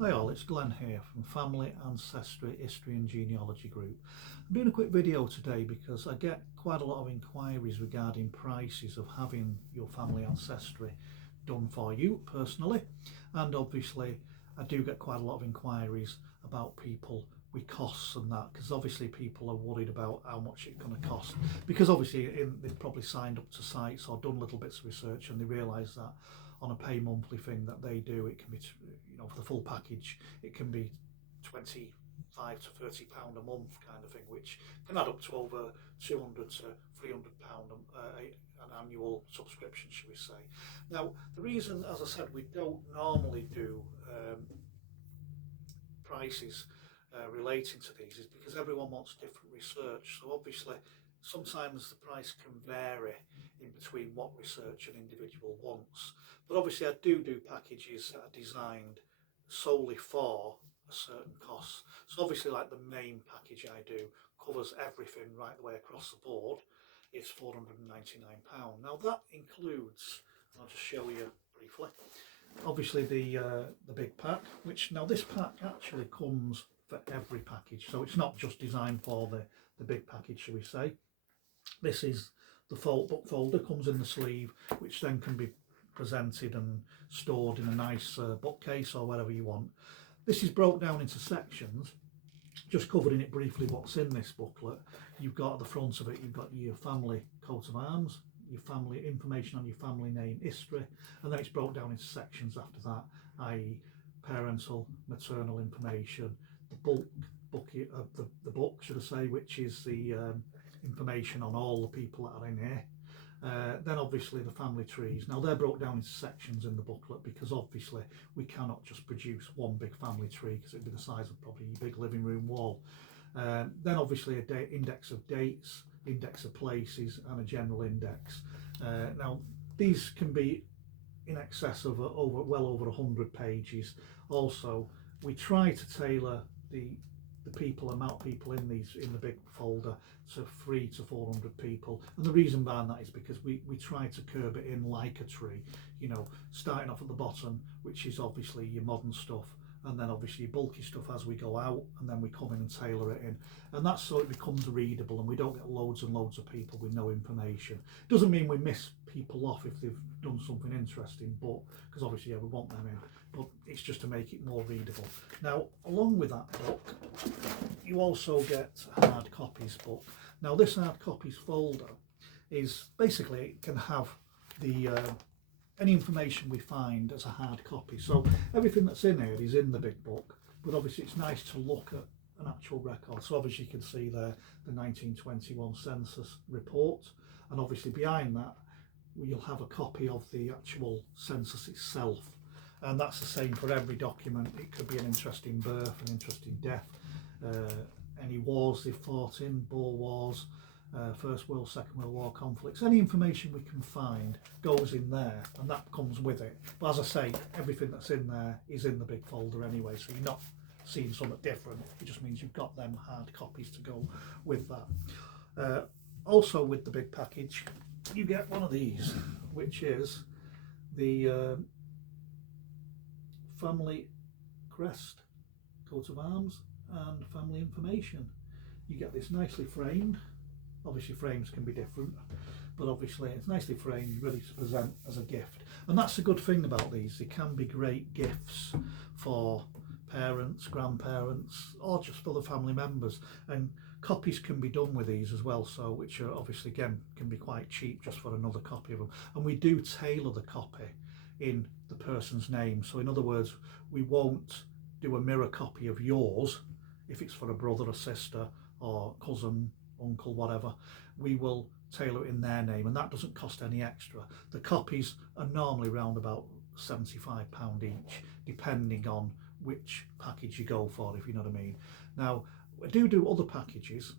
Hi all, it's Glenn here from Family, Ancestry, History and Genealogy Group. I'm doing a quick video today because I get quite a lot of inquiries regarding prices of having your family ancestry done for you personally, and obviously I do get quite a lot of inquiries about people with costs and that, because obviously people are worried about how much it's going to cost, because obviously they've probably signed up to sites or done little bits of research and they realise that on a pay monthly thing that they do, it can be, for the full package, it can be 25 to 30 pound a month kind of thing, which can add up to over 200 to 300 pound an annual subscription, shall we say. Now, the reason, as I said, we don't normally do prices relating to these is because everyone wants different research. So obviously sometimes the price can vary in between what research an individual wants, but obviously I do packages that are designed solely for a certain cost. So obviously, like the main package I do covers everything right the way across the board. It's £499. Now that includes, I'll just show you briefly, obviously the big pack, which now this pack actually comes for every package, so it's not just designed for the big package, shall we say. This is the book folder, comes in the sleeve, which then can be presented and stored in a nice bookcase or wherever you want. This is broke down into sections. Just covering it briefly, what's in this booklet, you've got at the front of it, you've got your family coat of arms, your family information on your family name, history, and then it's broke down into sections after that, i.e. parental, maternal information, the bulk bucket of the book, should I say, which is the information on all the people that are in here. Then obviously the family trees. Now they're broke down into sections in the booklet because obviously we cannot just produce one big family tree because it'd be the size of probably your big living room wall. Then obviously a index of dates, index of places and a general index. Now these can be in excess of well over 100 pages. Also, we try to tailor the amount of people in the big folder to 300 to 400 people, and the reason behind that is because we try to curb it in like a tree, starting off at the bottom, which is obviously your modern stuff, and then obviously your bulky stuff as we go out, and then we come in and tailor it in, and that's so it becomes readable and we don't get loads and loads of people with no information. Doesn't mean we miss people off if they've done something interesting, but because obviously we want them in, but it's just to make it more readable. Now along with that book you also get a hard copies book. Now this hard copies folder is basically, it can have the any information we find as a hard copy. So everything that's in here is in the big book, but obviously it's nice to look at an actual record. So obviously you can see there the 1921 census report, and obviously behind that you'll have a copy of the actual census itself, and that's the same for every document. It could be an interesting birth, an interesting death, any wars they've fought in, Boer Wars, First World, Second World War conflicts, any information we can find goes in there, and that comes with it. But as I say, everything that's in there is in the big folder anyway, so you're not seeing something different. It just means you've got them hard copies to go with that. Also with the big package you get one of these, which is the family crest, coat of arms and family information. You get this nicely framed. Obviously frames can be different, but obviously it's nicely framed, ready to present as a gift. And that's the good thing about these, they can be great gifts for parents, grandparents, or just for the family members. And copies can be done with these as well, so which are obviously again can be quite cheap just for another copy of them. And we do tailor the copy in the person's name. So in other words, we won't do a mirror copy of yours if it's for a brother or sister or cousin, uncle, whatever. We will tailor it in their name, and that doesn't cost any extra. The copies are normally around about £75 each, depending on which package you go for, if you know what I mean. Now I do other packages.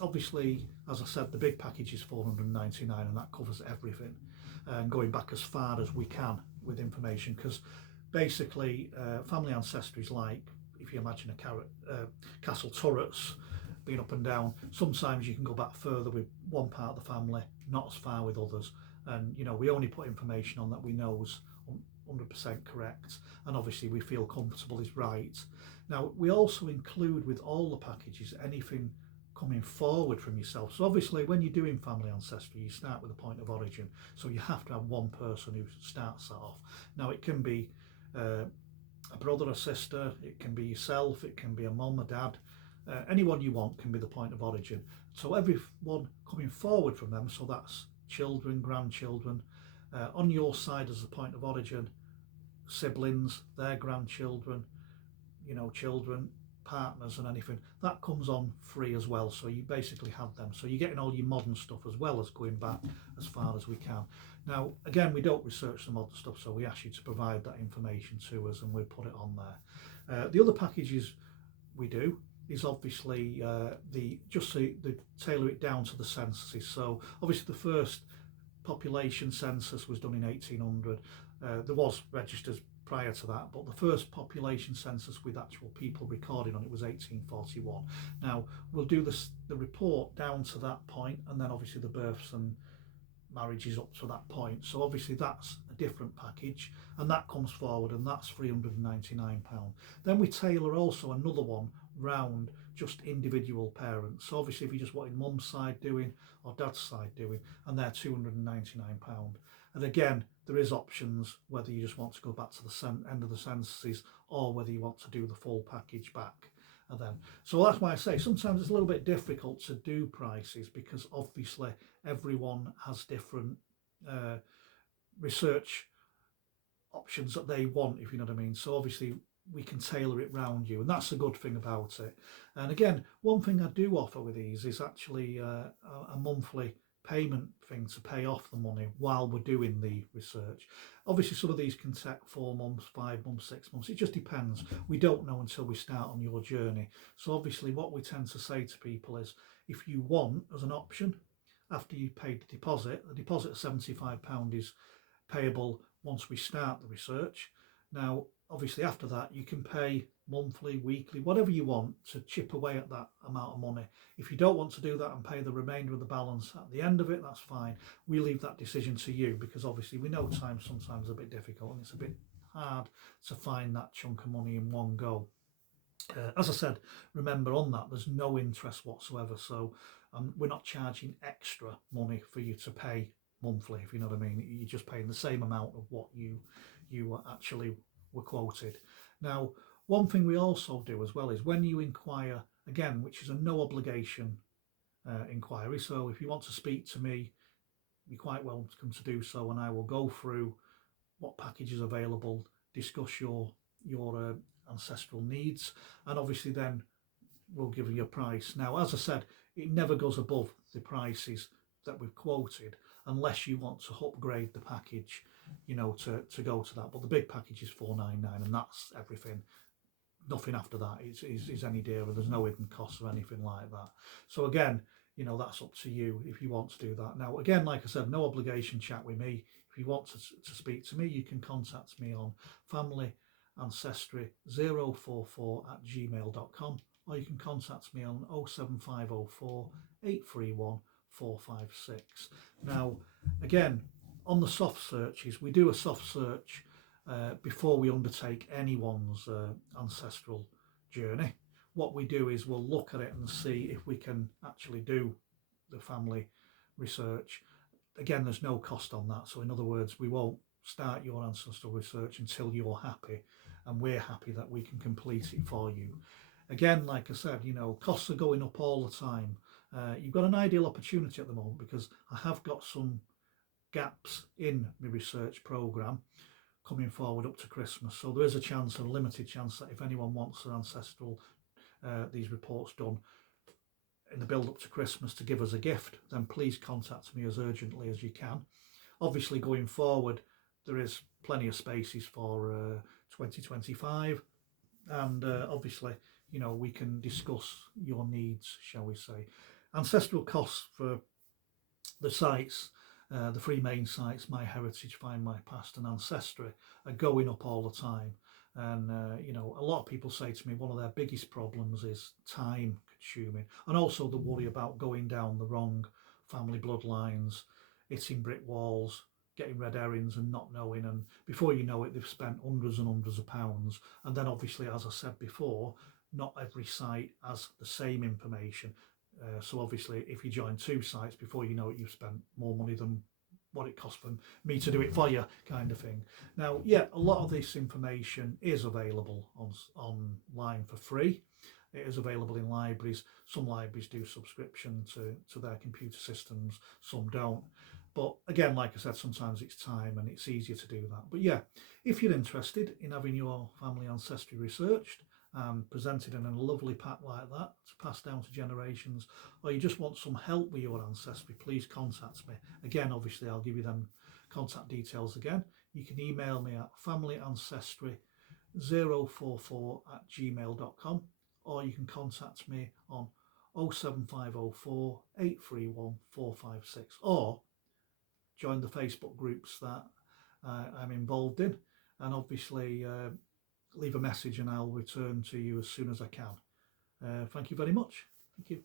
Obviously, as I said, the big package is £499 and that covers everything, and going back as far as we can with information, because basically family ancestry is like, if you imagine a castle turrets being up and down. Sometimes you can go back further with one part of the family, not as far with others, and we only put information on that we know 100% correct, and obviously we feel comfortable is right. Now, we also include with all the packages anything coming forward from yourself. So obviously when you're doing family ancestry, you start with a point of origin, so you have to have one person who starts that off. Now it can be a brother or sister, it can be yourself, it can be a mum, a dad, anyone you want can be the point of origin. So everyone coming forward from them, so that's children, grandchildren, on your side as the point of origin, siblings, their grandchildren, children, partners and anything, that comes on free as well. So you basically have them. So you're getting all your modern stuff as well as going back as far as we can. Now, again, we don't research the modern stuff, so we ask you to provide that information to us and we'll put it on there. The other packages we do is obviously the tailor it down to the censuses. So obviously the first population census was done in 1800. There was registers prior to that, but the first population census with actual people recorded on it was 1841. Now we'll do the report down to that point, and then obviously the births and marriages up to that point. So obviously that's a different package, and that comes forward, and that's £399. Then we tailor also another one round just individual parents. So obviously if you just wanted mum's side doing or dad's side doing, and they're £299. And again, there is options whether you just want to go back to the end of the censuses or whether you want to do the full package back. And then, so that's why I say sometimes it's a little bit difficult to do prices, because obviously everyone has different research options that they want, if you know what I mean. So obviously we can tailor it round you, and that's a good thing about it. And again, one thing I do offer with these is actually a monthly payment thing to pay off the money while we're doing the research. Obviously some of these can take 4 months, 5 months, 6 months, it just depends. We don't know until we start on your journey. So obviously what we tend to say to people is, if you want as an option, after you've paid the deposit of £75 is payable once we start the research. Now obviously after that you can pay monthly, weekly, whatever you want to chip away at that amount of money. If you don't want to do that and pay the remainder of the balance at the end of it, that's fine. We leave that decision to you, because obviously we know times sometimes a bit difficult and it's a bit hard to find that chunk of money in one go. As I said, remember on that there's no interest whatsoever, so we're not charging extra money for you to pay monthly, if you know what I mean. You're just paying the same amount of what you actually were quoted. Now one thing we also do as well is when you inquire, again, which is a no obligation inquiry, so if you want to speak to me, you're quite welcome to do so, and I will go through what package is available, discuss your ancestral needs, and obviously then we'll give you a price. Now as I said, it never goes above the prices that we've quoted unless you want to upgrade the package, to go to that. But the big package is £499, and that's everything. Nothing after that is any dearer. There's no hidden costs or anything like that. So again, that's up to you if you want to do that. Now again, like I said, no obligation chat with me. If you want to speak to me, you can contact me on familyancestry044@gmail.com, or you can contact me on 07504 831 456. Now again, on the soft searches, we do a soft search before we undertake anyone's ancestral journey. What we do is we'll look at it and see if we can actually do the family research. Again, there's no cost on that. So in other words, we won't start your ancestral research until you're happy and we're happy that we can complete it for you. Again, like I said, costs are going up all the time. You've got an ideal opportunity at the moment, because I have got some gaps in my research programme coming forward up to Christmas, so there is a limited chance that if anyone wants their ancestral these reports done in the build up to Christmas to give us a gift, then please contact me as urgently as you can. Obviously going forward there is plenty of spaces for 2025, and obviously we can discuss your needs, shall we say. Ancestral costs for the sites, the 3 main sites, My Heritage, Find My Past and Ancestry, are going up all the time. And a lot of people say to me one of their biggest problems is time consuming, and also the worry about going down the wrong family bloodlines, hitting brick walls, getting red herrings and not knowing, and before you know it they've spent hundreds and hundreds of pounds. And then obviously, as I said before, not every site has the same information. So obviously if you join 2 sites, before you know it you've spent more money than what it cost for me to do it for you, kind of thing. Now, yeah, a lot of this information is available online for free. It is available in libraries. Some libraries do subscription to their computer systems, some don't. But again, like I said, sometimes it's time and it's easier to do that. But yeah, if you're interested in having your family ancestry researched and presented in a lovely pack like that to pass down to generations, or you just want some help with your ancestry, please contact me. Again, obviously I'll give you them contact details again. You can email me at familyancestry044@gmail.com, or you can contact me on 07504 831 456, or join the Facebook groups that I'm involved in, and obviously leave a message and I'll return to you as soon as I can. Thank you very much. Thank you.